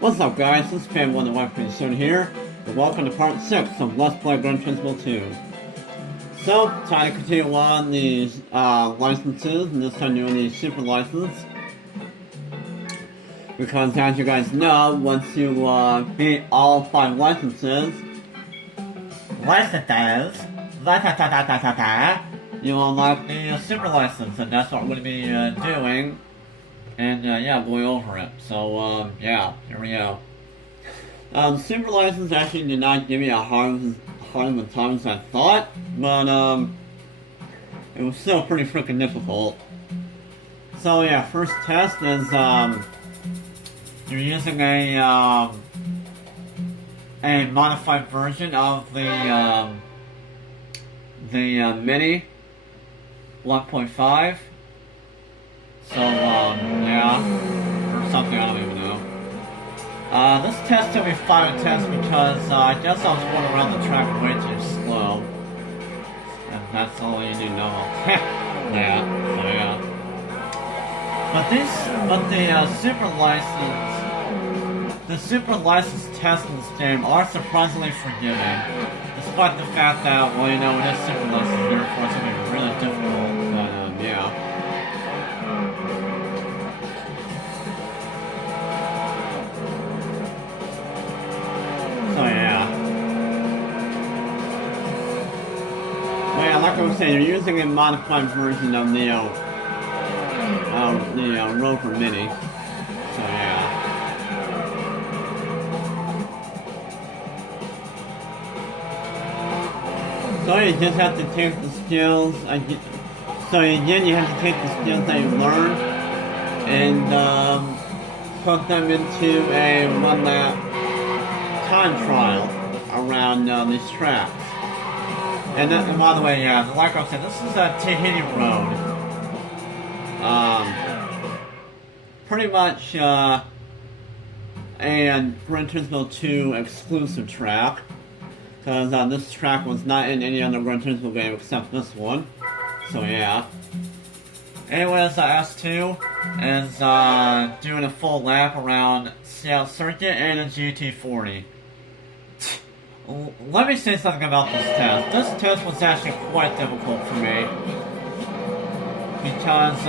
What's up guys, this is Fan1 Soon here, and welcome to part 6 of Let's Play Gran Turismo 2. So, time to continue on these licenses, and this time doing the super license. Because as you guys know, once you beat all 5 licenses, you'll unlock the super license, and that's what we're going to be doing. And yeah, going over it. So yeah, here we go. Super license actually did not give me a hard of a time as I thought, but it was still pretty freaking difficult. So yeah, first test is you're using a modified version of the Mini 1.5. So, yeah, or something, I don't even know. This test took me 5 attempts because, I guess I was going around the track way too slow. And that's all you need to know. Yeah, so yeah. But the super license tests in this game are surprisingly forgiving. Despite the fact that, well, you know, it is super license, therefore it's going to be really difficult, but, yeah. So yeah. Well, yeah, like I was saying, you're using a modified version of the Rover Mini. So yeah. So you just have to take the skills. So again, you have to take the skills that you learned and put them into a one-lap time trial around these tracks. And by the way, yeah, like I said, this is a Tahiti Road. Pretty much a Gran Turismo 2 exclusive track. Because this track was not in any other Gran Turismo game except this one. So yeah. Anyways, S2 is doing a full lap around South Circuit and a GT40. Let me say something about this test. This test was actually quite difficult for me. Because,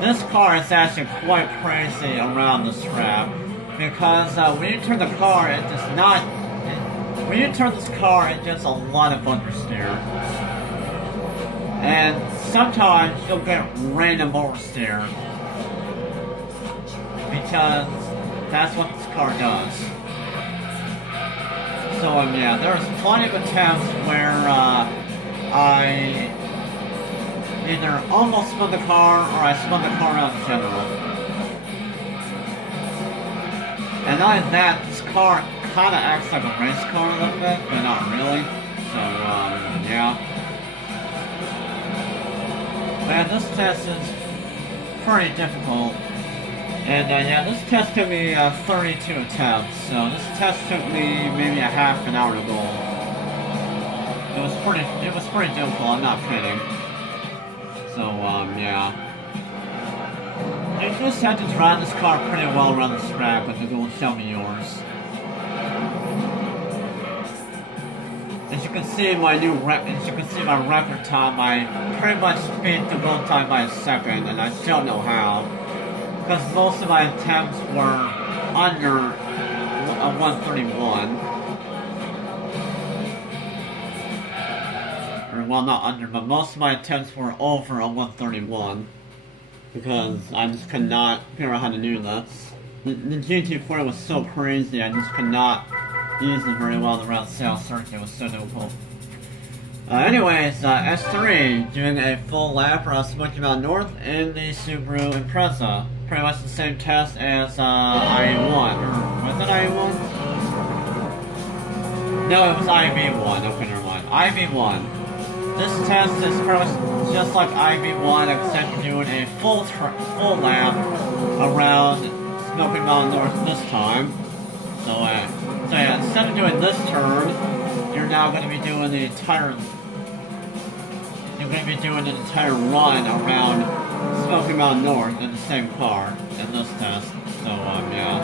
this car is actually quite crazy around this track. Because, when you turn the car, it does not... When you turn this car, it gets a lot of understeer. And sometimes you'll get random oversteer. Because that's what this car does. So yeah, there's plenty of attempts where I either almost spun the car or I spun the car out in general. And not only that, this car kind of acts like a race car a little bit, but not really. So yeah. Man, this test is pretty difficult. And yeah, this test took me 32 attempts, so this test took me maybe a half an hour to go. It was pretty difficult, I'm not kidding. So, yeah. You just have to drive this car pretty well around the track, but to go and show me yours. As you can see my record time, I pretty much beat the world time by a second, and I don't know how. Because most of my attempts were under a 131. Or, well, not under, but most of my attempts were over a 131. Because I just could not figure out how to do this. The GT40 was so crazy, I just could not use it very well around South Circuit. It was so difficult. Anyways, S3 doing a full lap around Smoky Mountain North in the Subaru Impreza. Pretty much the same test as IE1. Or was it IE1? No, it was IB1. Okay, never mind. IB1. This test is pretty much just like IB1, except you're doing a full lap around Smoky Mountain North this time. So yeah, instead of doing this turn, you're now going to be doing the entire run around Smoky Mountain North in the same car in this test. So, yeah.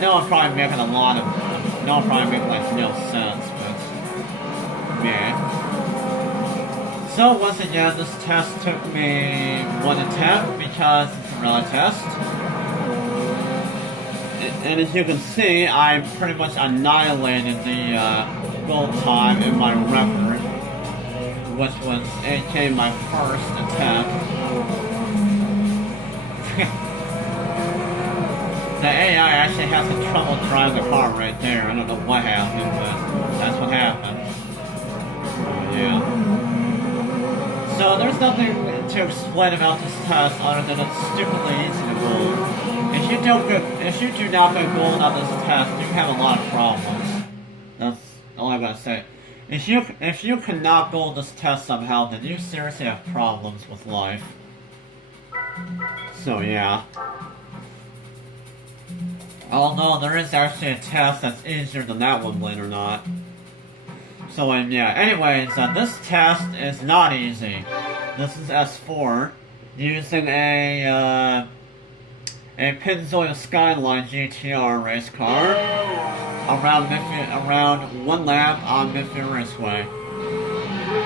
know I'm probably making a lot of, I know I'm probably making like no sense, but yeah. So once again, this test took me 1 attempt because it's a relay test. And as you can see, I pretty much annihilated the goal time in my record, which was 8K my first attempt. The AI actually has some trouble driving the car right there. I don't know what happened, but that's what happened. Yeah. So there's nothing to explain about this test other than it's stupidly easy to gold. If you do not get gold on this test, you have a lot of problems. That's all I gotta say. If you cannot gold this test somehow, then you seriously have problems with life. So yeah. Although there is actually a test that's easier than that one, believe it or not. So yeah, anyways, this test is not easy. This is S4, using a Pennzoil Skyline GTR race car around 1 lap on Midfield Raceway.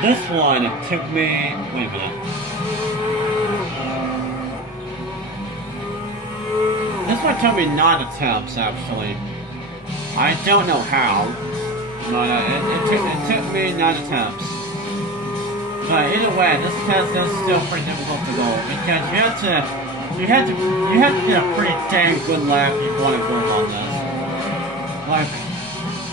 This one took me, wait a minute. This one took me 9 attempts, actually. I don't know how, but it took me 9 attempts. But either way, this test is still pretty difficult to go because you have to get a pretty dang good lap if you want to go on this. Like,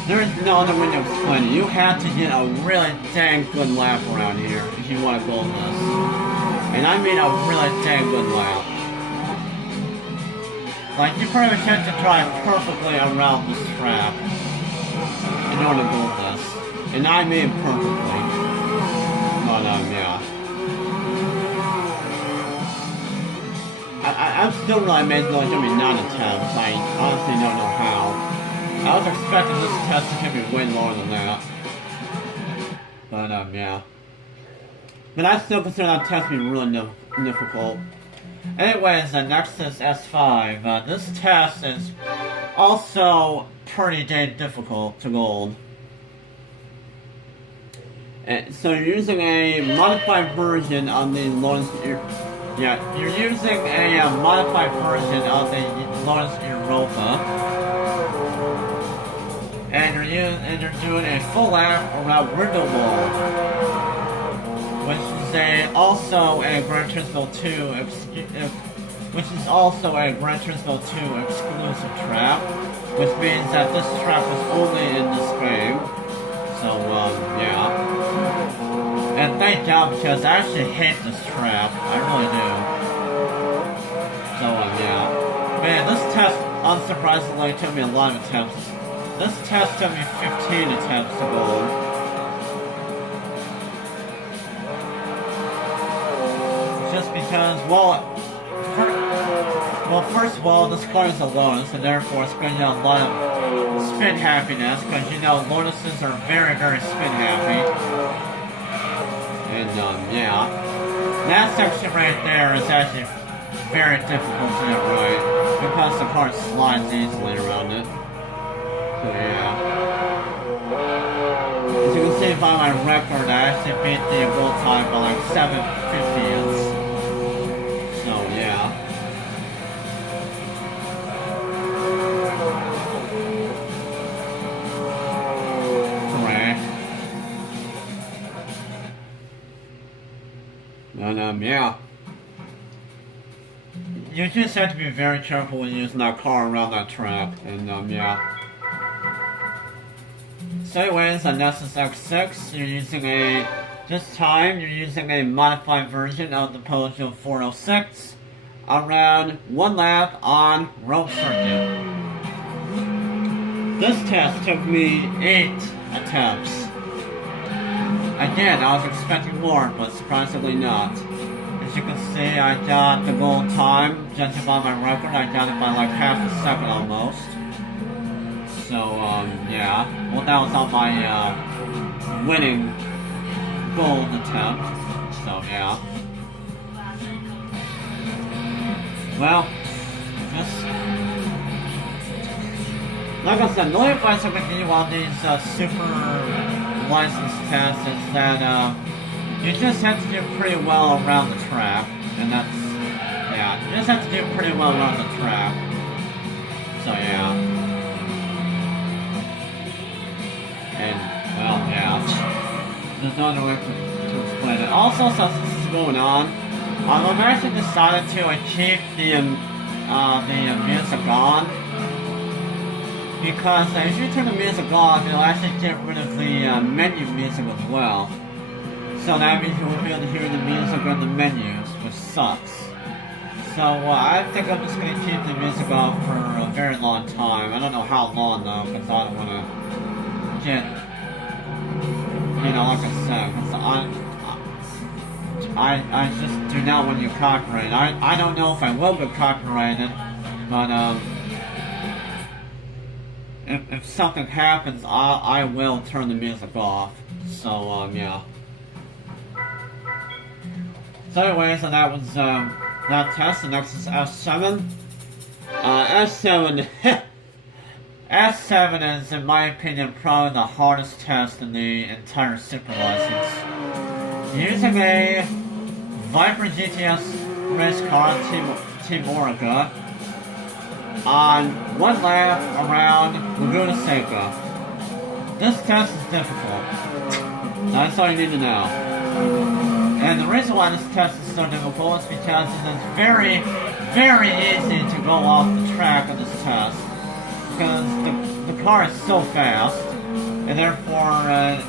there is no other way to explain it. You have to get a really dang good lap around here if you want to go on this. And I mean a really dang good lap. Like, you pretty much have to drive perfectly around this track in order to go this. And I mean perfectly. But, yeah. I'm still really amazed that it's only 9 attempts. I honestly don't know how. I was expecting this test to take me way longer than that. But, yeah. But I still consider that test to be really difficult. Anyways, next is S5. This test is also pretty dang difficult to gold. So you're using a modified version of the lowest... you're using a modified version of the lowest Europa. And you're doing a full lap around Grindelwald, which is also a Gran Turismo 2 exclusive track, which means that this track was only in this game. So yeah. And thank God, because I actually hate this track. I really do. So yeah. Man, this test unsurprisingly took me a lot of attempts. This test took me 15 attempts to gold. Just because, first of all, this car is a Lotus, and therefore it's going to have a lot of spin happiness, because you know Lotuses are very, very spin happy. And yeah, that section right there is actually very difficult to get right, because the car slides easily around it. So yeah. As you can see by my record, I actually beat the goal time by like 7/50ths. So yeah. Correct. And yeah. You just have to be very careful when using that car around that track, and yeah. So anyways, on Nessus X6, this time you're using a modified version of the Peugeot 406 around 1 lap on road circuit. This test took me 8 attempts. Again, I was expecting more, but surprisingly not. As you can see, I got the goal time, judging by my record, I got it by like half a second almost. So, yeah. Well, that was on my, winning gold attempt. So, yeah. Well, like I said, the only advice I can give you on these super license tests is that you just have to do pretty well around the track, and that's, yeah, you just have to do pretty well around the track. So yeah. And, well, yeah. There's no other way to explain it. Also, since this is going on, I've actually decided to keep the music on. Because if you turn the music off, it'll actually get rid of the menu music as well. So that means you won't be able to hear the music on the menus, which sucks. So I think I'm just going to keep the music off for a very long time. I don't know how long though, because I don't want to get, you know, like I said, because I just do not want to get copyrighted. I don't know if I will get copyrighted, but if something happens, I will turn the music off. So yeah. So anyways, and that was that test. The next is S7. S7 S7 is, in my opinion, probably the hardest test in the entire Super license. Using a Viper GTS race car, Team Orica, on one lap around Laguna Seca. This test is difficult. That's all you need to know. And the reason why this test is so difficult is because it is very, very easy to go off the track on this test. Because the car is so fast, and therefore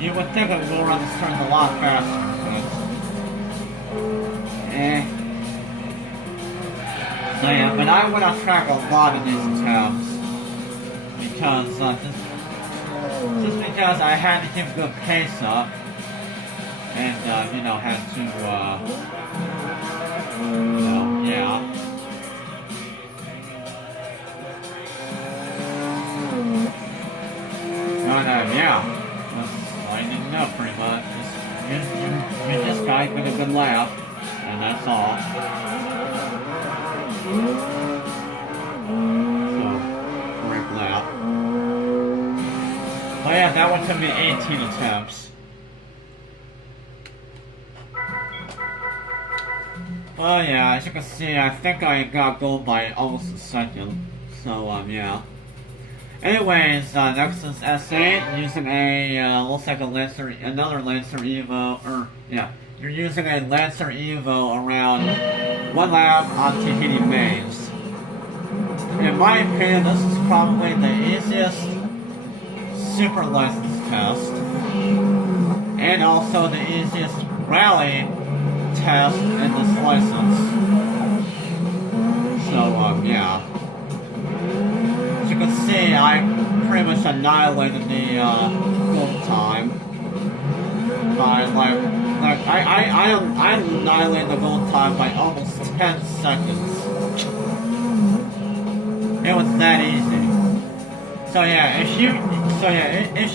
you would think it would go around these turns a lot faster. So yeah, but I went off track a lot in these attempts. Because, just because I had to keep a good pace up. And, you know, had to, you know, yeah. But, yeah. That's all you need to know, pretty much. You just gotta get a good lap. And that's all. So, great lap. Oh yeah, that one took me 18 attempts. Oh yeah, as you can see, I think I got gold by almost a second. So, yeah. Anyways, next is S8, using a, looks like another Lancer Evo, or, yeah. You're using a Lancer Evo around one lap on Tahiti Maze. In my opinion, this is probably the easiest Super license test, and also the easiest rally test in this license. So, yeah. As you can see, I pretty much annihilated the gold time by I annihilated the gold time by almost 10 seconds. It was that easy. So yeah, if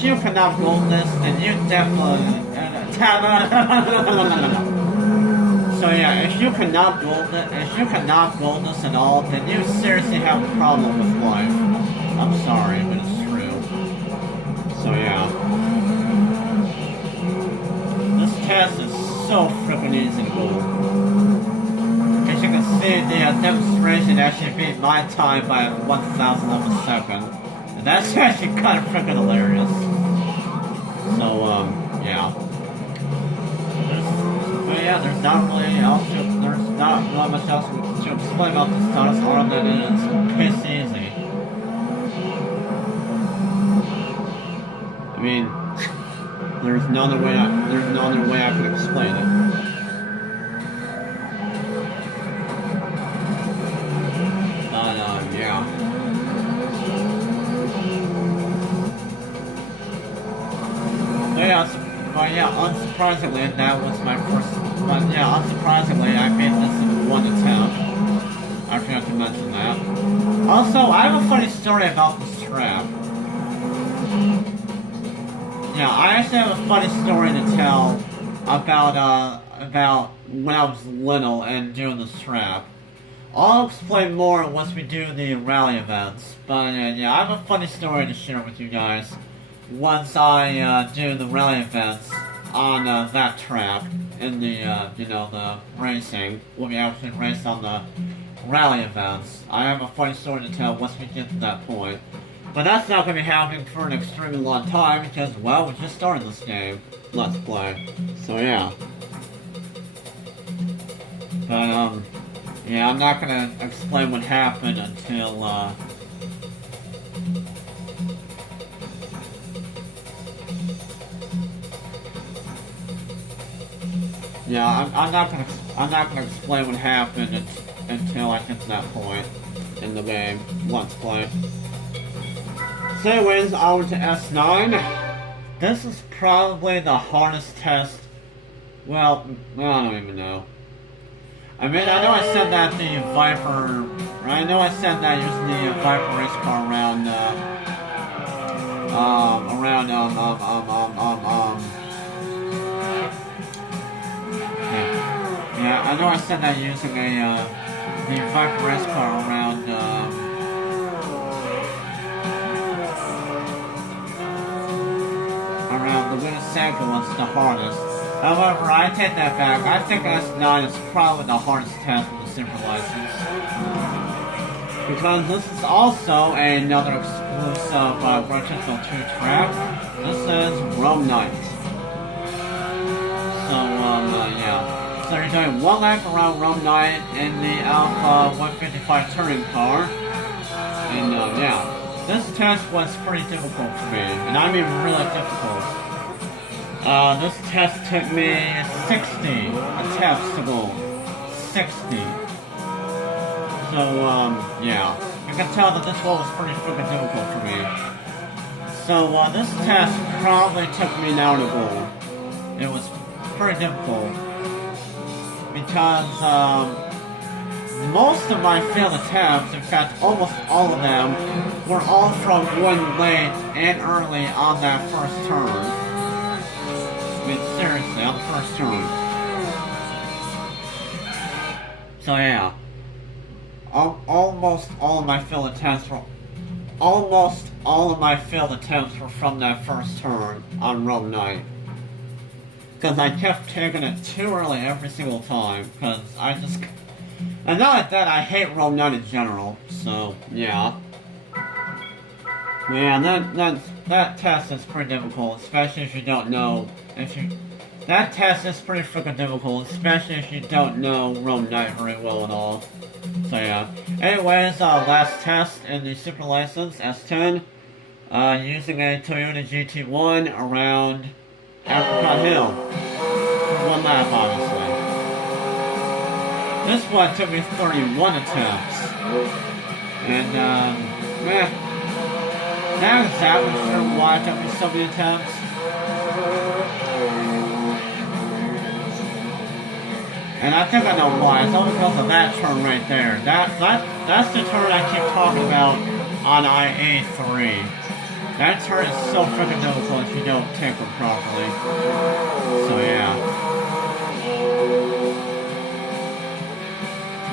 you cannot gold this, then you definitely So yeah, if you cannot gold this at all, then you seriously have a problem with life. I'm sorry, but it's true. So yeah. This test is so freaking easy to gold. As you can see, the demonstration actually beat my time by 1,000th of a second. And that's actually kind of freaking hilarious. So, yeah. But yeah, there's not much else to explain about this status other than it is piss easy. I mean, there's no other way I could explain it. Yeah. But yeah, unsurprisingly, that was my first. But yeah, unsurprisingly, I made this in one attempt. I forgot to mention that. Also, I have a funny story about this trap. Yeah, I actually have a funny story to tell about when I was little and doing this trap. I'll explain more once we do the rally events. But yeah, I have a funny story to share with you guys. Once I do the rally events on that track in the the racing, when we actually race on the rally events. I have a funny story to tell once we get to that point. But that's not going to be happening for an extremely long time because, well, we just started this game. Let's play. So yeah. But yeah, I'm not gonna explain what happened until, yeah, I'm not gonna explain what happened until I get to that point in the game. Let's play. So anyways, on to S9. This is probably the hardest test. Well, I don't even know. I mean, I know I said that the Viper, I know I said that using the Viper race car around, yeah, I know I said that using the Viper race car around, the Winnebago was the hardest. However, I take that back. I think S9 is probably the hardest test with the Super License. Because this is also another exclusive Gran Turismo 2 track. This is Rome Night. So, yeah. So you're doing one lap around Rome Night in the Alpha 155 touring car. And, yeah. This test was pretty difficult for me. And I mean really difficult. This test took me 60 attempts to go. 60. So, yeah. You can tell that this one was pretty freaking difficult for me. So, this test probably took me an hour to go. It was pretty difficult. Because, most of my failed attempts, in fact, almost all of them, were all from going late and early on that first turn. I mean, seriously, on the first turn. So yeah. Almost all of my failed attempts were from that first turn on Rome Night. Because I kept taking it too early every single time, because I just... And not like that, I hate Rome Night in general, so, yeah. Yeah, that test is pretty difficult, especially if you don't know... That test is pretty freaking difficult, especially if you don't know Rome Night very well at all. So yeah. Anyways, last test in the Super License, S10, using a Toyota GT1 around Apricot Hill. One lap, obviously. This one took me 31 attempts. And, not exactly sure why it took me so many attempts. And I think I know why. It's all because of that turn right there. That's the turn I keep talking about on IA3. That turn is so freaking difficult if you don't take it properly. So yeah.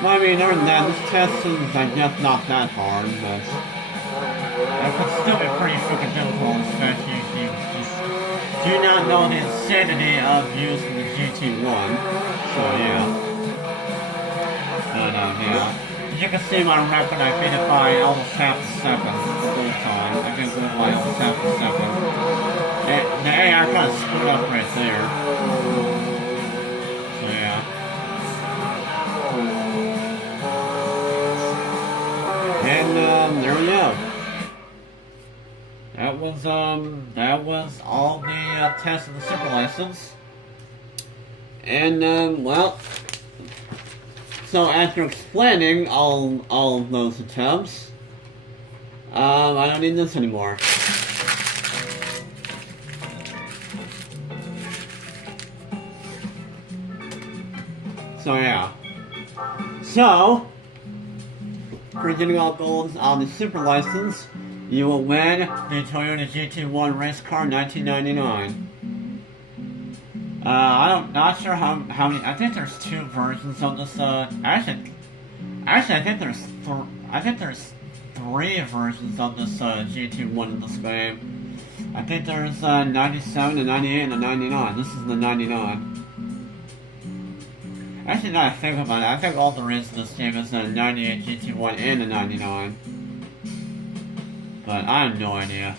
Well, I mean, other than that, this test is, I guess, not that hard, but it could still be pretty freaking difficult, especially if you just do not know the insanity of using the GT1. So yeah. But yeah. As you can see my record, I beat it by almost half a second the whole time. I can go by almost half a second. And the AI kind of screwed up right there. So yeah. And there we go. That was all the tests of the Super License. And, well, so after explaining all of those attempts, I don't need this anymore. So, yeah. So, for getting all golds on the Super License, you will win the Toyota GT1 race car 1999. I'm not sure how many. I think there's two versions of this. Actually, Actually, I think there's 3 versions of this GT1 in this game. I think there's 97, a 98, and a 99. This is the 99. Actually, now I think about it, I think all there is in this game is a 98 GT1 and a 99. But I have no idea.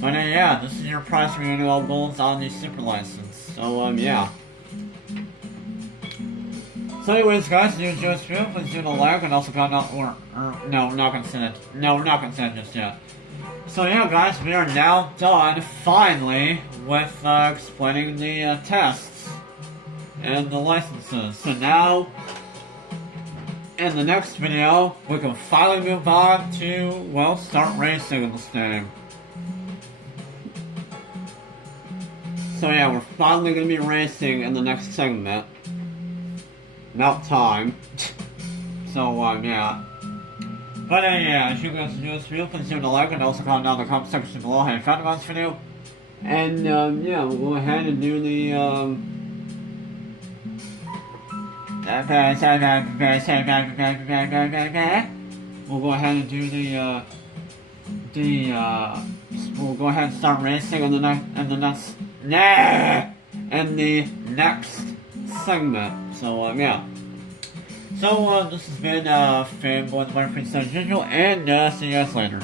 But yeah, this is your price for getting all golds on the Super License. So, yeah. So anyways, guys, if you enjoyed this video, please do a like and also comment no, we're not gonna send it. No, we're not gonna send it just yet. So yeah, guys, we are now done, finally, with explaining the tests and the licenses. So now, in the next video, we can finally move on to, well, start racing in this game. So yeah, we're finally gonna be racing in the next segment. About time. So, yeah. But, yeah, if you guys enjoyed this video, please leave a like and also comment down in the comment section below how you found about this video. And, yeah, we'll go ahead and do the, we'll go ahead and do we'll go ahead and start racing in the next segment. So, yeah. So, this has been, Fanboy the Butterfree as usual, and, see you guys later.